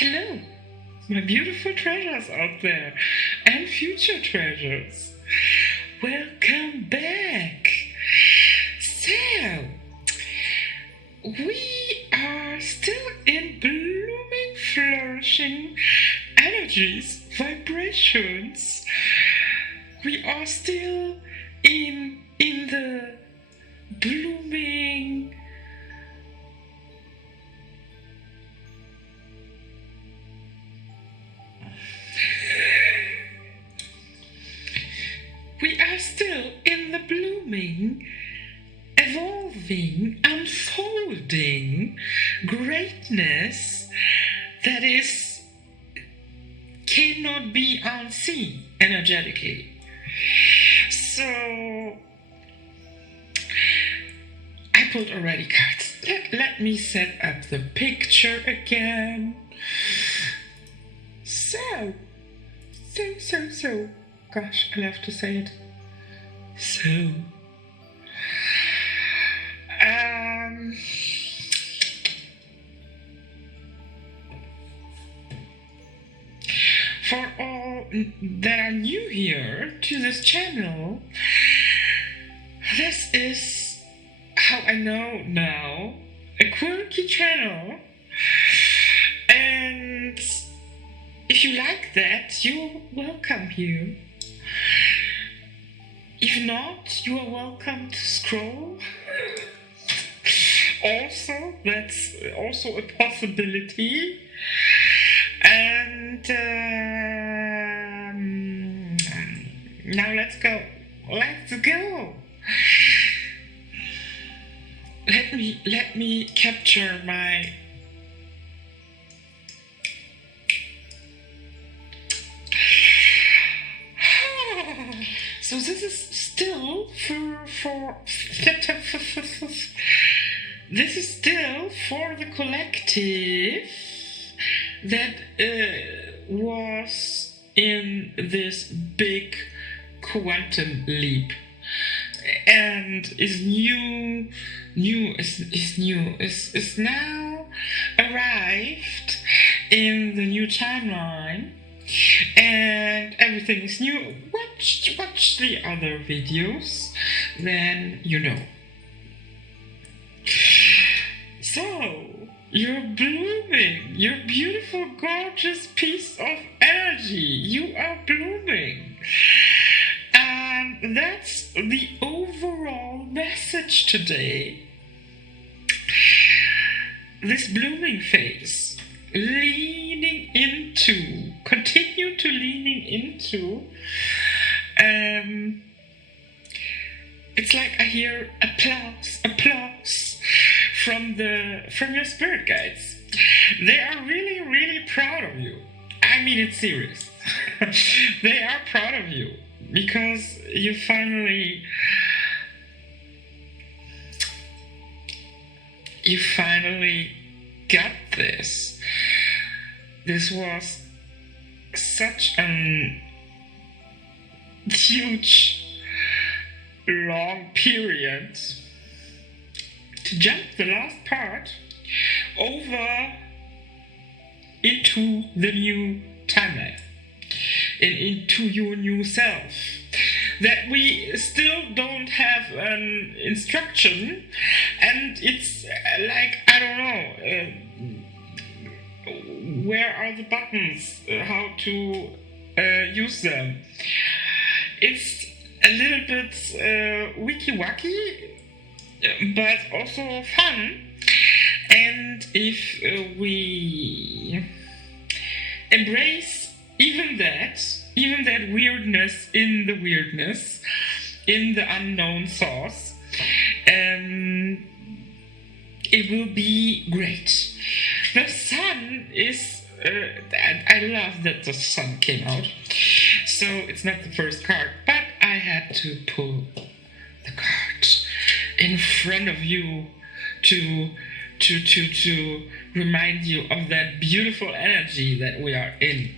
Hello, my beautiful treasures out there and future treasures. Welcome back. So, we are still in blooming, flourishing energies, vibrations. We are still in the blooming evolving, unfolding greatness that cannot be unseen energetically. So I pulled already cards. Let me set up the picture again. So. Gosh, I love to say it. So. For all that are new here to this channel, this is how I know now, a quirky channel, and if you like that, you're welcome here. If not, you are welcome to scroll. Also, that's also a possibility. And now let's go. Let me capture my so this is still this is still for the collective that was in this big quantum leap and is now arrived in the new timeline, and everything is new. Watch the other videos, then you know. So, you're blooming. You're beautiful, gorgeous piece of energy. You are blooming. And that's the overall message today. This blooming phase, continue to leaning into, it's like I hear applause from your spirit guides. They are really, really proud of you. I mean it serious. They are proud of you because you finally got this. This was such a huge, long period to jump the last part over into the new timeline and into your new self, that we still don't have an instruction, and it's like, I don't know, where are the buttons, how to use them. It's a little bit wiki-wacky, but also fun. And if we embrace even that weirdness in the weirdness, in the unknown source, it will be great. The sun is, I love that the sun came out. So it's not the first card, but I had to pull the card in front of you to remind you of that beautiful energy that we are in.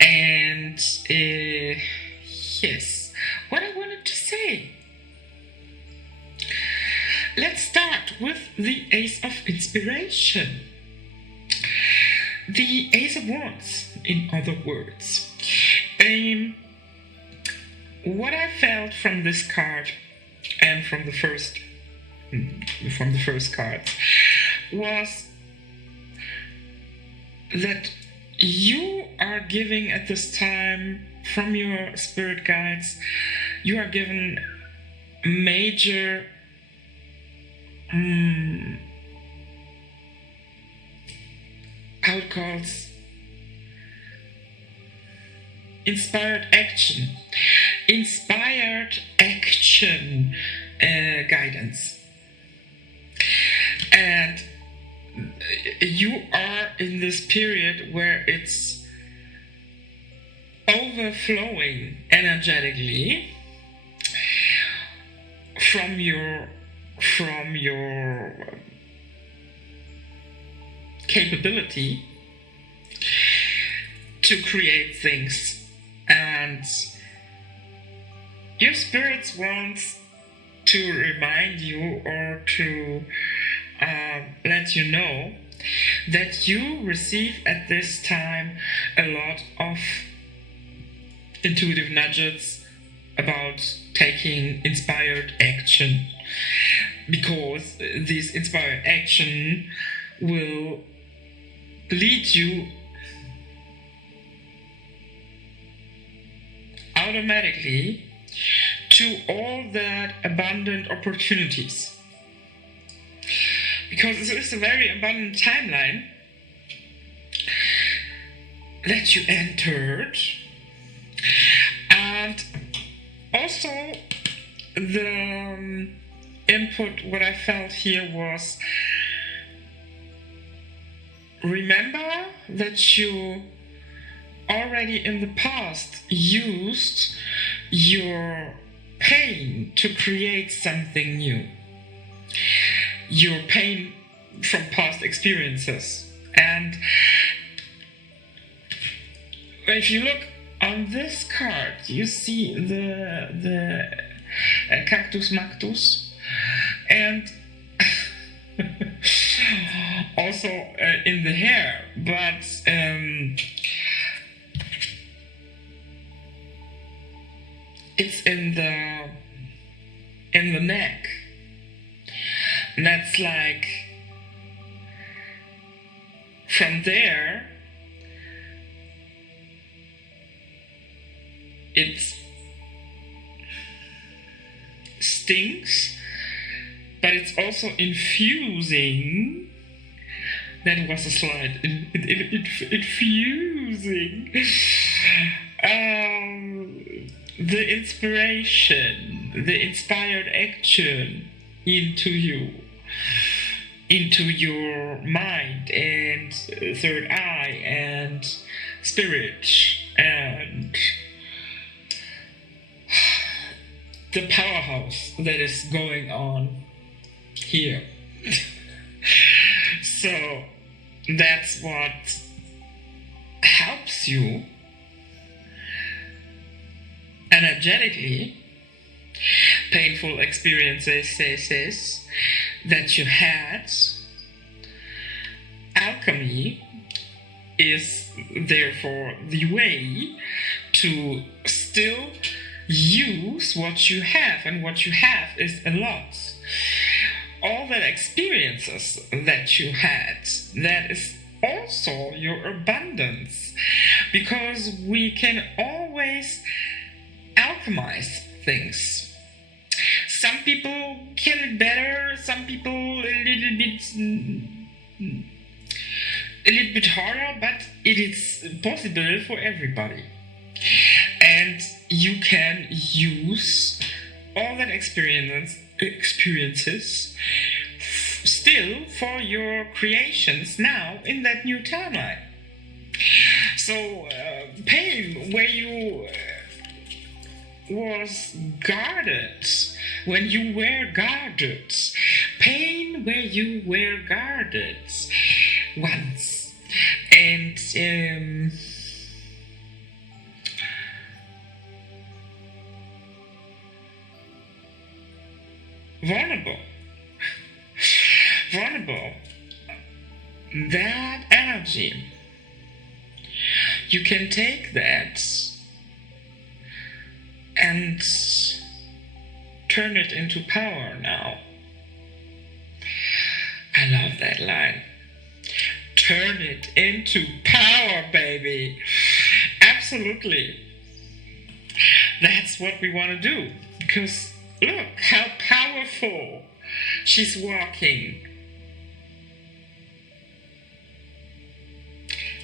And yes, what I wanted to say. Let's start with the Ace of Inspiration. The Ace of Wands, in other words. What I felt from this card and from the first cards was that you are giving at this time from your spirit guides, you are given major how it calls inspired action guidance, and you are in this period where it's overflowing energetically from your capability to create things, and your spirits want to remind you or to let you know that you receive at this time a lot of intuitive nudges about taking inspired action, because this inspired action will lead you automatically to all that abundant opportunities, because this is a very abundant timeline that you entered. And also the input, what I felt here was, remember that you already in the past used your pain to create something new. Your pain from past experiences. And if you look on this card, you see the cactus mactus, and also in the hair, but it's in the neck. And that's like, from there it stings, but it's also infusing. That was a slide. Infusing the inspiration, the inspired action into you, into your mind and third eye and spirit, and the powerhouse that is going on here. So that's what helps you energetically. Painful experiences that you had. Alchemy is therefore the way to still use what you have, and what you have is a lot. All that experiences that you had, that is also your abundance, because we can always alchemize things. Some people kill it better, some people a little bit harder, but it is possible for everybody. And you can use all that experiences still for your creations now in that new timeline. So pain where you was guarded, when you were guarded, pain where you were guarded once, and vulnerable, that energy you can take that and turn it into power now. I love that line. Turn it into power, baby. Absolutely. That's what we want to do. Because look how powerful she's walking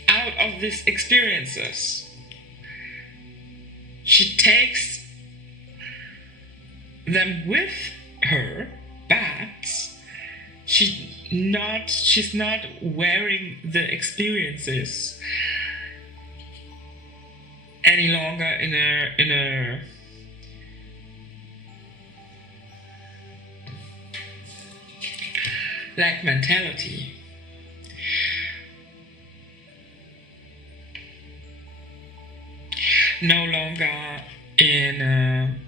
out of these experiences. She takes them with her, but she's not wearing the experiences any longer in a lack mentality. No longer in a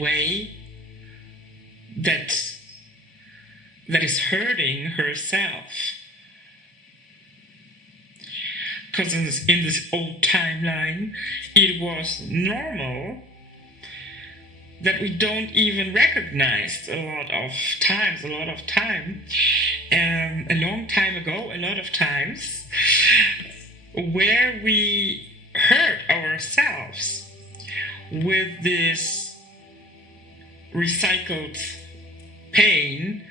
way that is hurting herself. Because in this old timeline, it was normal that we don't even recognize a lot of time, a long time ago, a lot of times, where we hurt ourselves with this recycled pain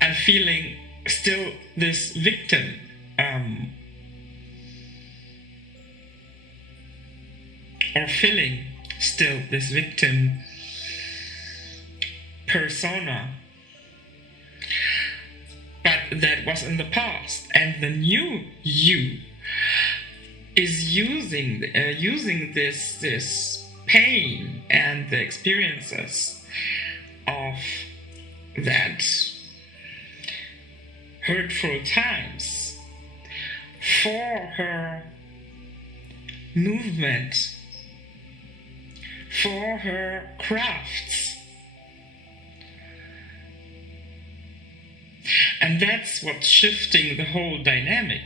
and feeling still this victim. Or feeling still this victim persona. But that was in the past, and the new you is using this pain and the experiences of that hurtful times for her movement, for her crafts. And that's what's shifting the whole dynamic.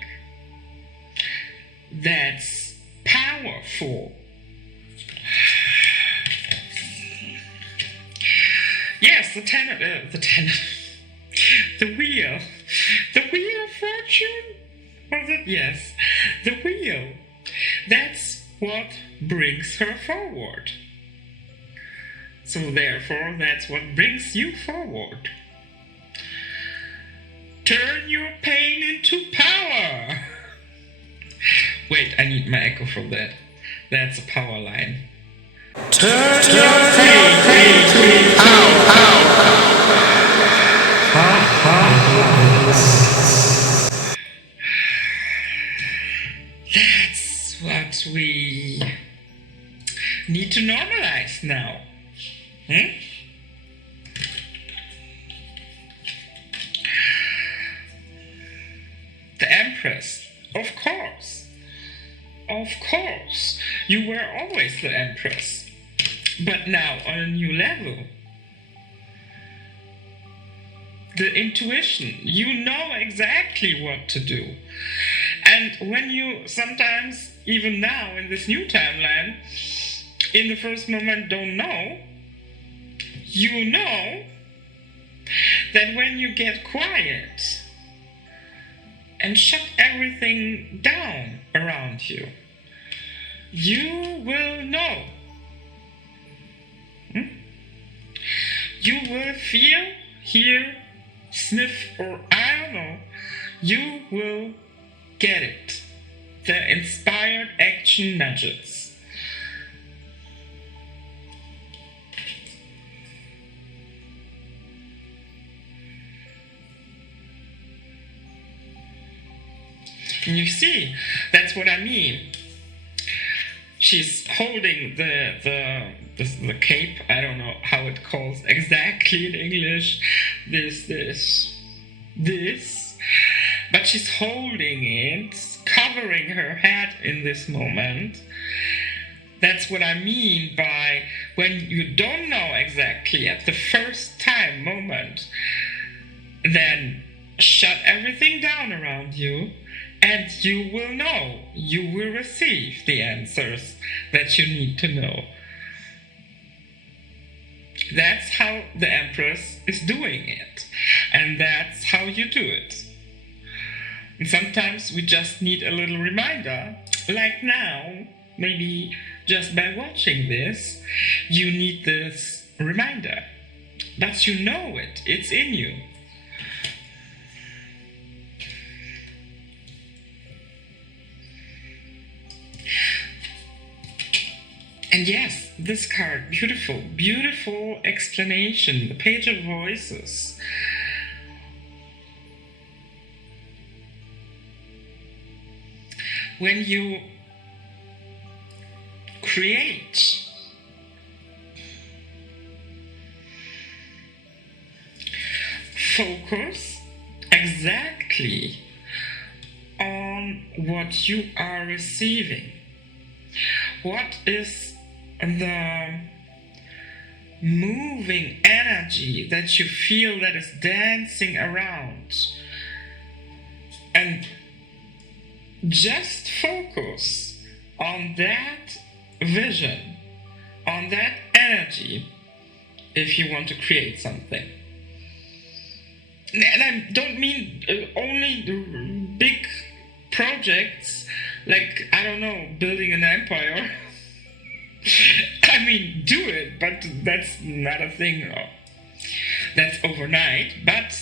That's powerful. Yes, the wheel of fortune. Was it? Yes, the wheel. That's what brings her forward. So therefore, that's what brings you forward. Turn your pain into power. Wait, I need my echo for that. That's a power line. Turn your pain into power. That's what we need to normalize now. The Empress, of course, you were always the Empress, but now on a new level. The intuition, you know exactly what to do. And when you sometimes, even now in this new timeline, in the first moment don't know, you know that when you get quiet and shut everything down around you, you will know. You will feel, hear, sniff, or I don't know, you will get it. The inspired action nudges. And you see, that's what I mean. She's holding the cape. I don't know how it calls exactly in English. This. but she's holding it, covering her head in this moment. That's what I mean by when you don't know exactly at the first time moment, then shut everything down around you and you will know, you will receive the answers that you need to know. That's how the Empress is doing it, and that's how you do it. And sometimes we just need a little reminder, like now, maybe just by watching this, you need this reminder. But you know it, it's in you. And yes, this card, beautiful, beautiful explanation, the Page of Voices. When you create, focus exactly on what you are receiving. What is the moving energy that you feel that is dancing around? And just focus on that vision, on that energy, if you want to create something. And I don't mean only big projects, like, I don't know, building an empire. I mean, do it, but that's not a thing. That's overnight. But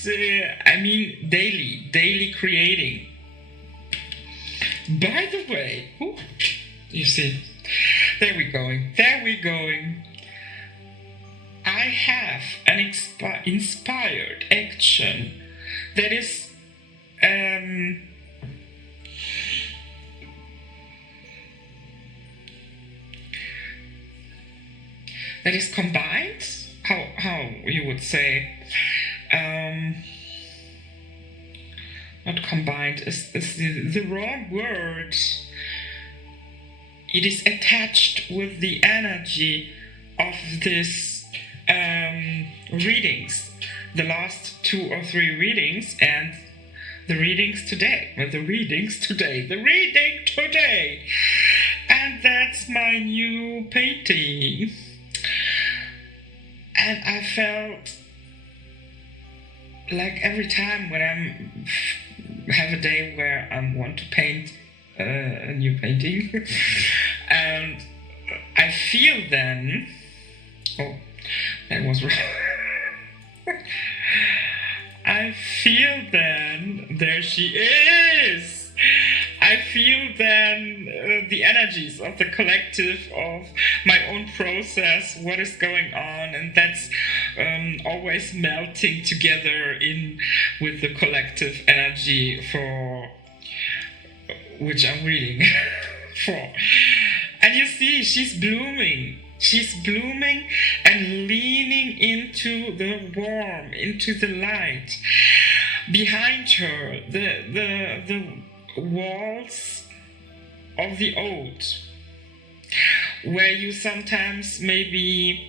I mean, daily creating. By the way, you see, there we're going. I have an inspired action that is combined, how you would say, not combined is the wrong word. It is attached with the energy of this readings, the last 2 or 3 readings, and the readings today. And that's my new painting. And I felt like every time when I have a day where I want to paint a new painting, and I feel then, that was wrong. I feel then, there she is. I feel then the energies of the collective, of my own process, what is going on, and that's always melting together in with the collective energy for which I'm reading for. And you see, she's blooming and leaning into the warm, into the light. Behind her, the walls of the old, where you sometimes maybe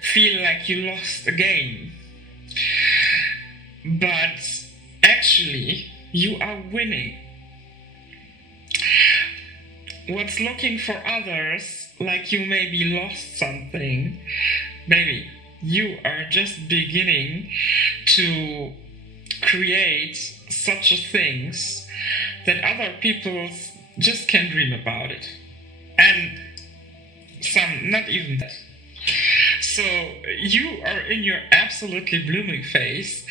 feel like you lost a game, but actually you are winning. What's looking for others, like you maybe lost something, maybe you are just beginning to create such a things that other people just can dream about it, and some not even that. So you are in your absolutely blooming phase,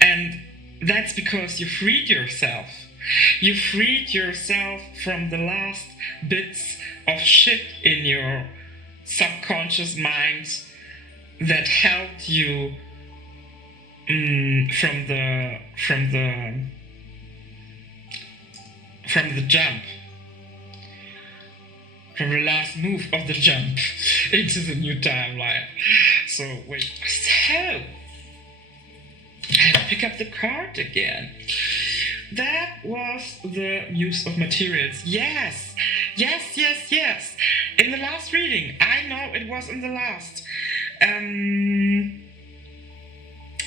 and that's because you freed yourself. You freed yourself from the last bits of shit in your subconscious mind that held you from the jump, from the last move of the jump into the new timeline. So wait, so pick up the card again. That was the use of materials. Yes. In the last reading, I know it was in the last.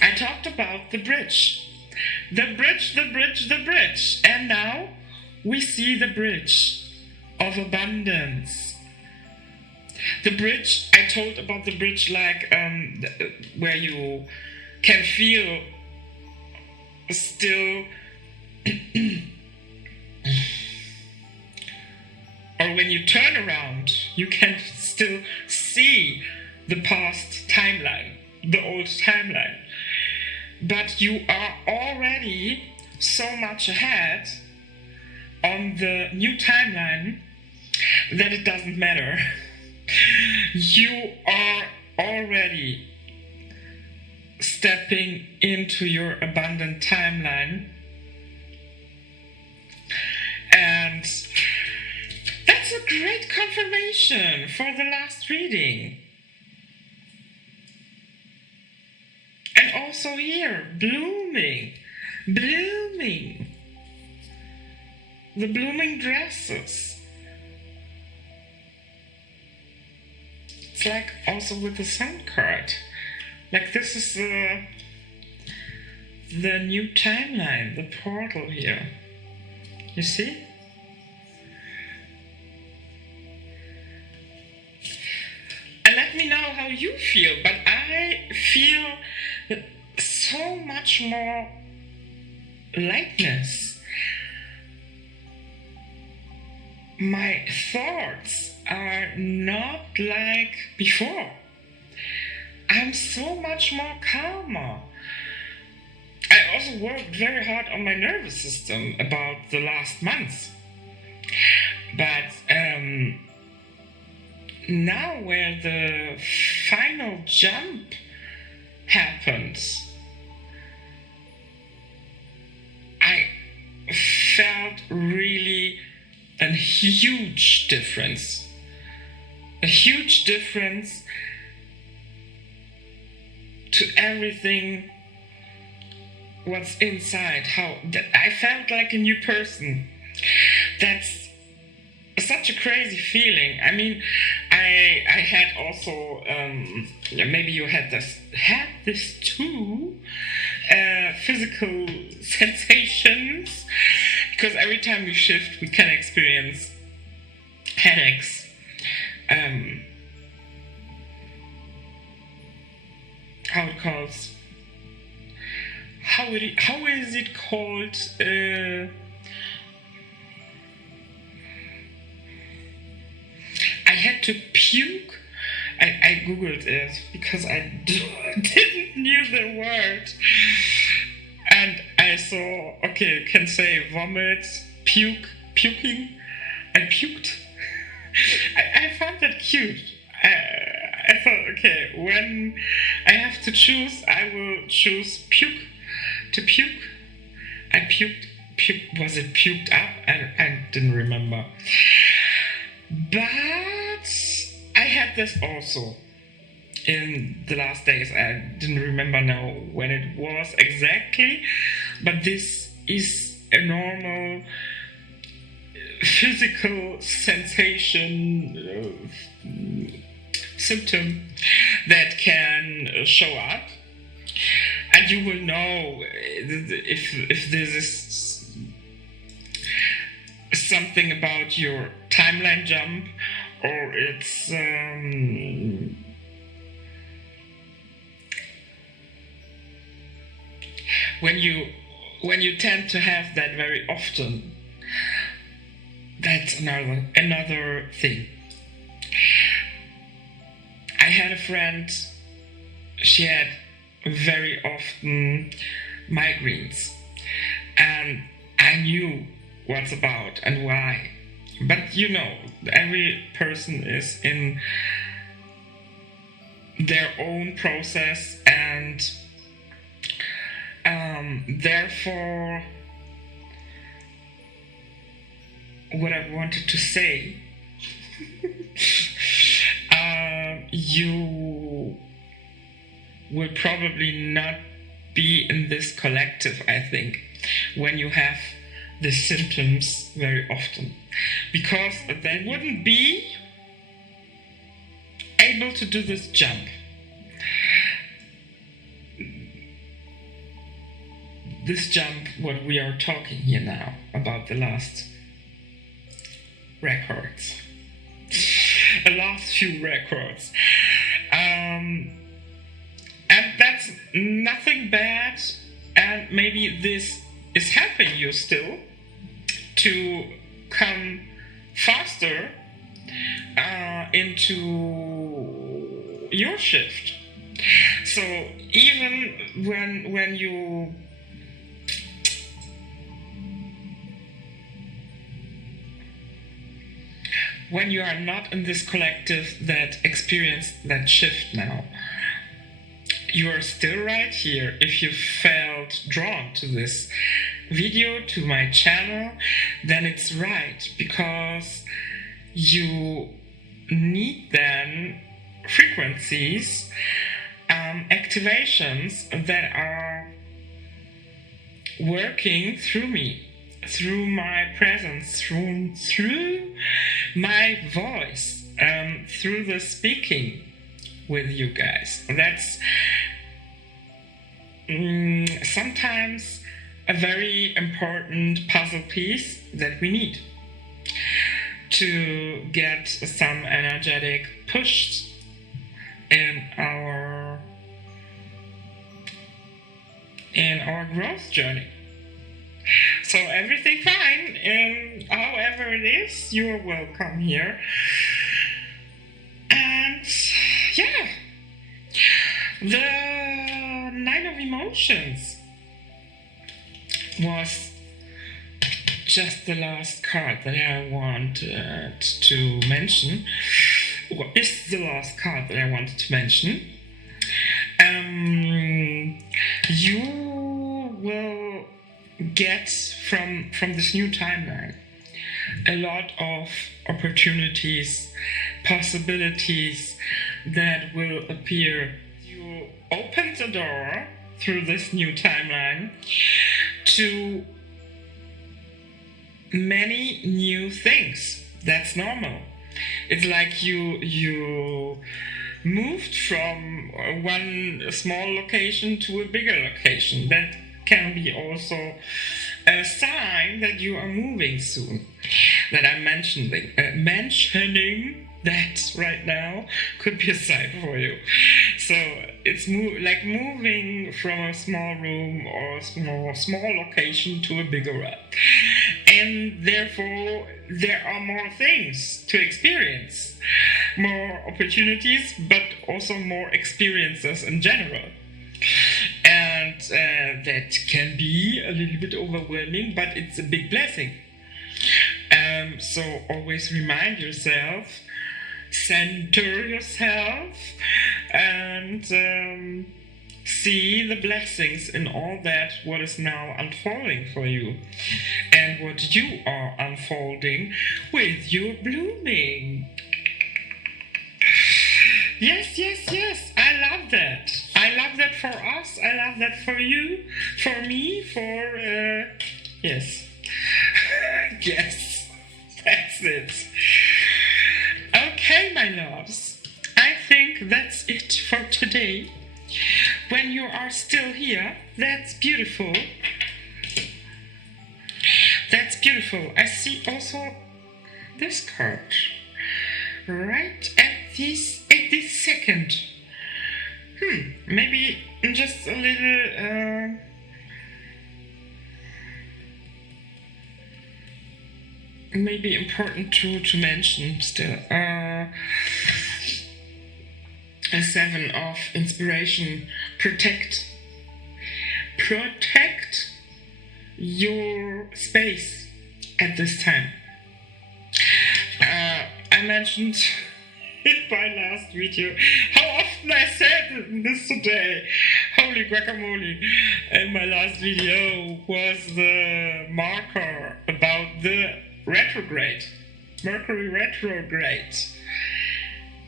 I talked about the bridge. The bridge. And now we see the bridge of abundance. The bridge, I told about the bridge like where you can feel still or when you turn around, you can still see the past timeline, the old timeline. But you are already so much ahead on the new timeline that it doesn't matter. You are already stepping into your abundant timeline. And that's a great confirmation for the last reading. And also here, blooming. The blooming dresses. It's like also with the sun card. Like this is the new timeline, the portal here. You see? And let me know how you feel, but I feel so much more lightness. My thoughts are not like before. I'm so much more calmer. I also worked very hard on my nervous system about the last month. But now where the final jump happens, I felt really a huge difference. A huge difference to everything what's inside. How I felt like a new person. That's such a crazy feeling. I mean, I had also maybe you had this too, physical sensations, because every time we shift we can experience headaches, how is it called, I had to puke. I googled it because I didn't knew the word, and I saw, okay, you can say vomit, puking. I puked. I found that cute. I thought, okay, when I have to choose, I will choose puke. To puke. I puked. Was it puked up? I didn't remember. But I had this also in the last days. I didn't remember now when it was exactly, but this is a normal physical sensation, symptom that can show up, and you will know if this is something about your timeline jump, or it's when you tend to have that very often. That's another thing. I had a friend, she had very often migraines, and I knew what's about and why. But you know, every person is in their own process, and therefore what I wanted to say, you will probably not be in this collective, I think, when you have the symptoms very often, because they wouldn't be able to do this jump. This jump, what we are talking here now about the last records, the last few records, and that's nothing bad, and maybe this is helping you still to come faster into your shift. So even when you are not in this collective that experienced that shift now, you are still right here. If you felt drawn to this video, to my channel, then it's right, because you need then frequencies, activations that are working through me, through my presence, through my voice, through the speaking with you guys. That's sometimes a very important puzzle piece that we need to get some energetic push in our growth journey. So everything fine, and however it is, you're welcome here. And yeah, the Nine of Emotions was just the last card that I wanted to mention, or is the last card that I wanted to mention. You will get from this new timeline a lot of opportunities, possibilities that will appear. You open the door through this new timeline to many new things. That's normal. It's like you moved from one small location to a bigger location. That can be also a sign that you are moving soon. That I'm mentioning that right now could be a sign for you. So it's like moving from a small room or a small location to a bigger one. And therefore there are more things to experience, more opportunities, but also more experiences in general. And that can be a little bit overwhelming, but it's a big blessing. So always remind yourself, center yourself, and see the blessings in all that what is now unfolding for you, and what you are unfolding with your blooming. Yes, I love that. I love that for us. I love that for you, for me, for yes. Yes, that's it. Okay, my loves, I think that's it for today. When you are still here, that's beautiful. That's beautiful. I see also this card right at this second. Maybe just a little maybe important to mention still. A 7 of inspiration. Protect your space at this time. I mentioned in my last video how often I said this today. Holy guacamole. In my last video was the marker about the retrograde, Mercury retrograde.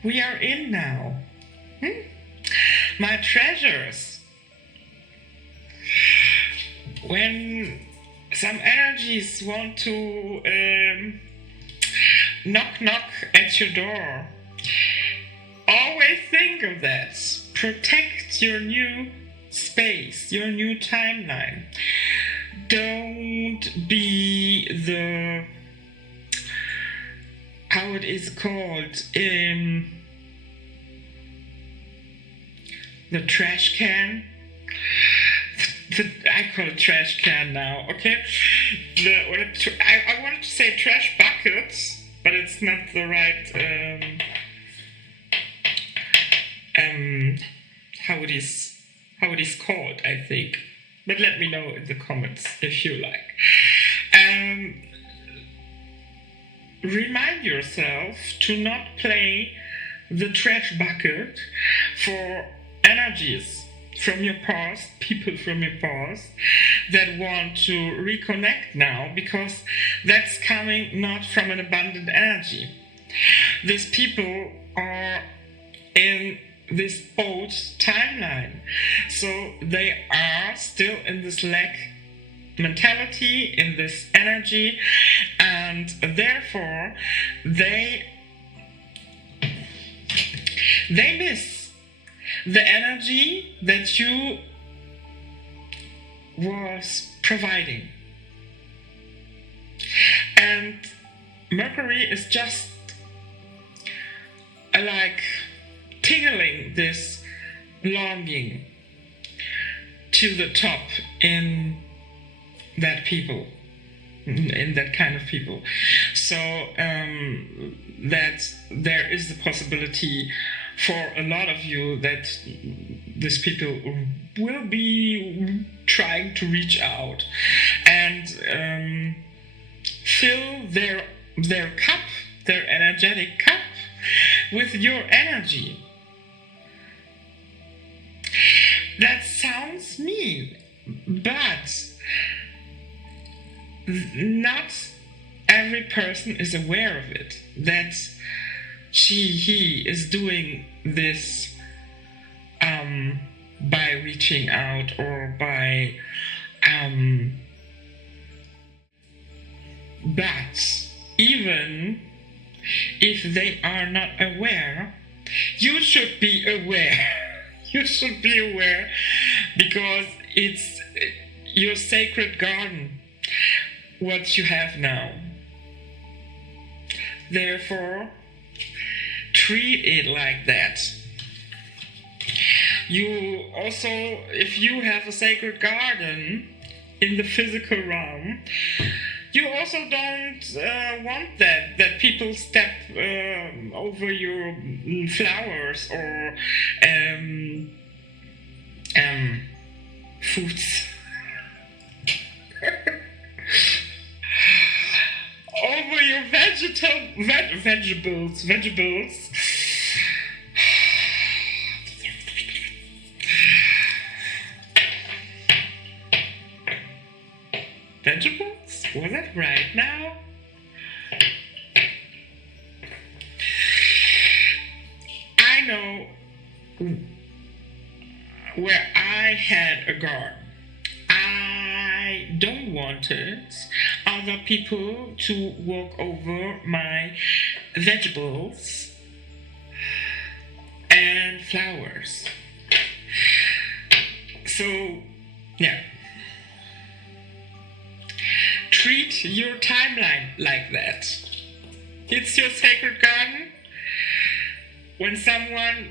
We are in now. My treasures, when some energies want to knock at your door, always think of that. Protect your new space, your new timeline. Don't be the, how it is called, the trash can. I call it trash can now, okay? I wanted to say trash bucket, but it's not the right how it is called, I think. But let me know in the comments if you like. Remind yourself to not play the trash bucket for energies from your past, people from your past that want to reconnect now, because that's coming not from an abundant energy. These people are in this old timeline, so they are still in this lack mentality, in this energy, and therefore they miss the energy that you was providing. And Mercury is just like tingling this longing to the top in that people, in that kind of people. So that there is the possibility for a lot of you that these people will be trying to reach out and fill their cup, their energetic cup, with your energy. That sounds mean, but not every person is aware of it, that he is doing this by reaching out or by but even if they are not aware, you should be aware. You should be aware, because it's your sacred garden what you have now. Therefore, treat it like that. You also, if you have a sacred garden in the physical realm, you also don't want that people step over your flowers or foods. Over your vegetables. Vegetables? Was that right now? I know where I had a garden. I don't want other people to walk over my vegetables and flowers. So, yeah. Treat your timeline like that. It's your sacred garden. When someone,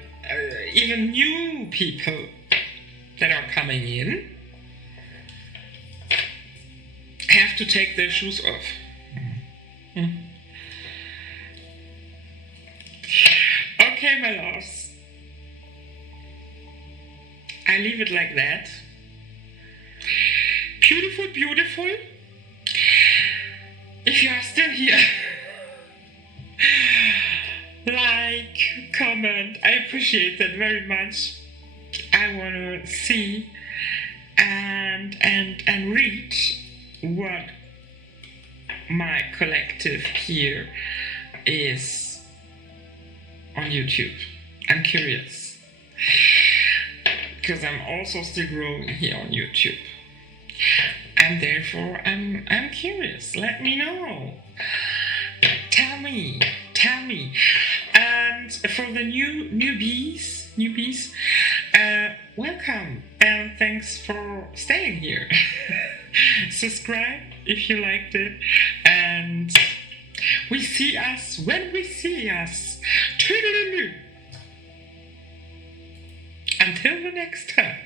even new people that are coming in, have to take their shoes off. Okay, my loves. I leave it like that. Beautiful, beautiful. If you are still here, like, comment. I appreciate that very much. I want to see and read what my collective here is on YouTube. I'm curious, because I'm also still growing here on YouTube. And therefore, I'm curious. Let me know. Tell me. And for the newbies, welcome and thanks for staying here. Subscribe if you liked it, and we see us when we see us. Toodaloo. Until the next time.